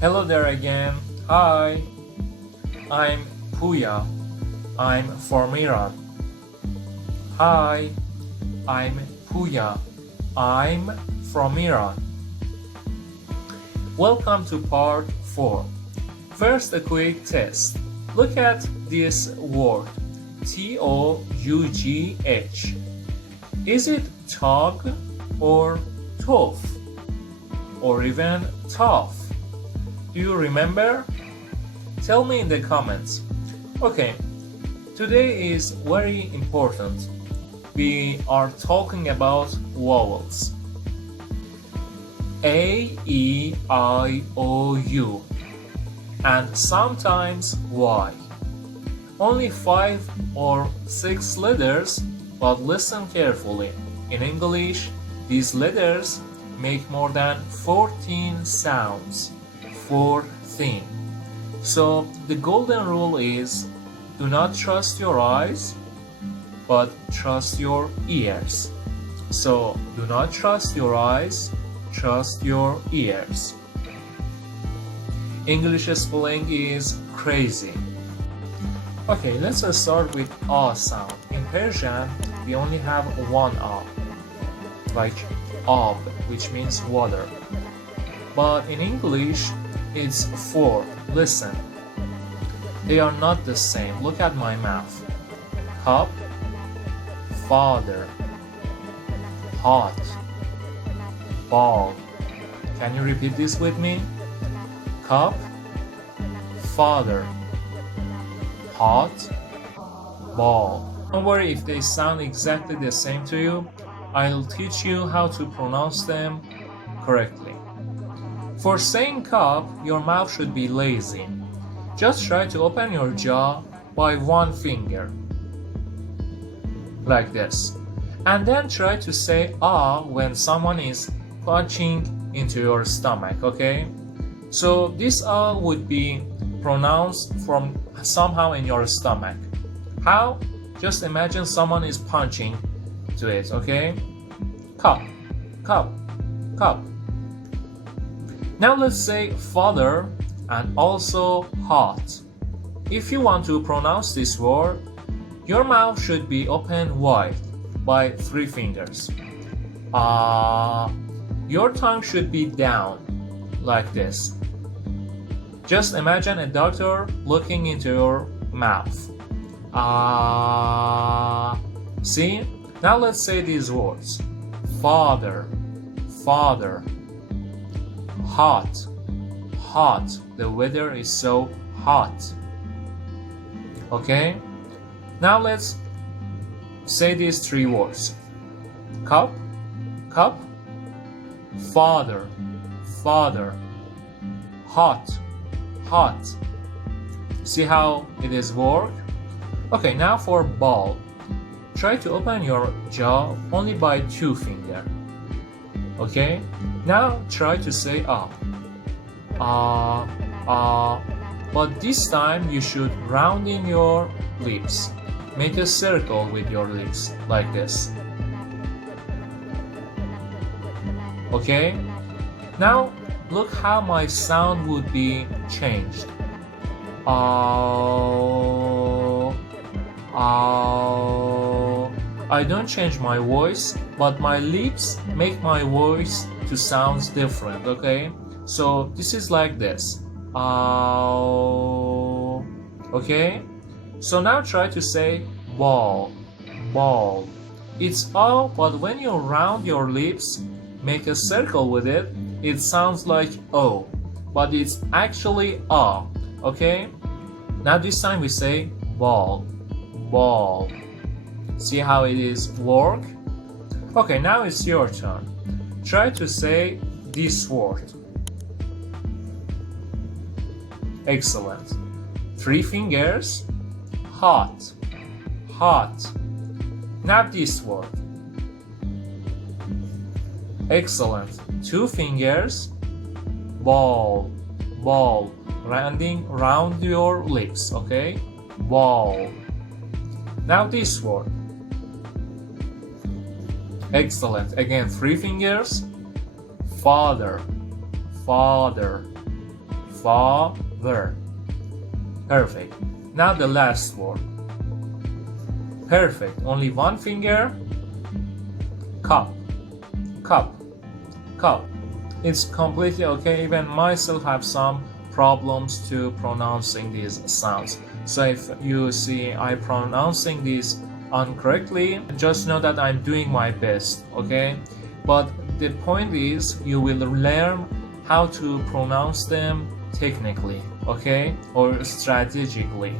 Hello there again. Hi, I'm Puya. I'm from Iran. Hi, I'm Puya. I'm from Iran. Welcome to part 4. First, a quick test. Look at this word, T-O-U-G-H. Is it tug or tough? Or even tough? Do you remember? Tell me in the comments. Okay, today is very important. We are talking about vowels. A, E, I, O, U, and sometimes Y. Only 5 or 6 letters, but listen carefully. In English, these letters make more than 14 sounds. 14. So the golden rule is, do not trust your eyes, but trust your ears. So do not trust your eyes, trust your ears. English spelling is crazy. Okay, let's start with A sound. In Persian, we only have one A, like ab, which means water. But in English, it's 4. Listen. They are not the same. Look at my mouth. Cup, father, hot, ball. Can you repeat this with me? Cup, father, hot, ball. Don't worry if they sound exactly the same to you. I'll teach you how to pronounce them correctly. For saying cup, your mouth should be lazy. Just try to open your jaw by one finger, like this. And then try to say ah when someone is punching into your stomach, okay? So this ah would be pronounced from somehow in your stomach. How? Just imagine someone is punching to it, okay? Cup, cup, cup. Now let's say father and also hot. If you want to pronounce this word, your mouth should be open wide by 3 fingers. Your tongue should be down like this. Just imagine a doctor looking into your mouth. See? Now let's say these words. Father, father. Hot, hot. The weather is so hot. Okay? Now let's say these 3 words. Cup, cup. Father, father. Hot, hot. See how it is work? Okay, now for ball. Try to open your jaw only by 2 fingers. Okay? Now try to say but this time you should round in your lips. Make a circle with your lips like this. Okay? Now look how my sound would be changed. I don't change my voice, but my lips make my voice to sound different, okay? So this is like this. Okay? So now try to say ball, ball. It's O, but when you round your lips, make a circle with it, it sounds like O, but it's actually A, okay? Now this time we say ball, ball. See how it is work? Okay, now it's your turn. Try to say this word. Excellent. 3 fingers. Hot, hot. Now this word. Excellent. 2 fingers. Ball, ball. Round your lips, okay? Ball. Now this word. Excellent. Again, 3 fingers. Father, father, Vowel. Perfect. Now the last word. Perfect. Only one finger. Cup. Cup. Cup. It's completely okay. Even myself have some problems to pronouncing these sounds. So if you see I pronouncing these incorrectly, just know that I'm doing my best, okay? But the point is you will learn how to pronounce them technically, okay? Or strategically.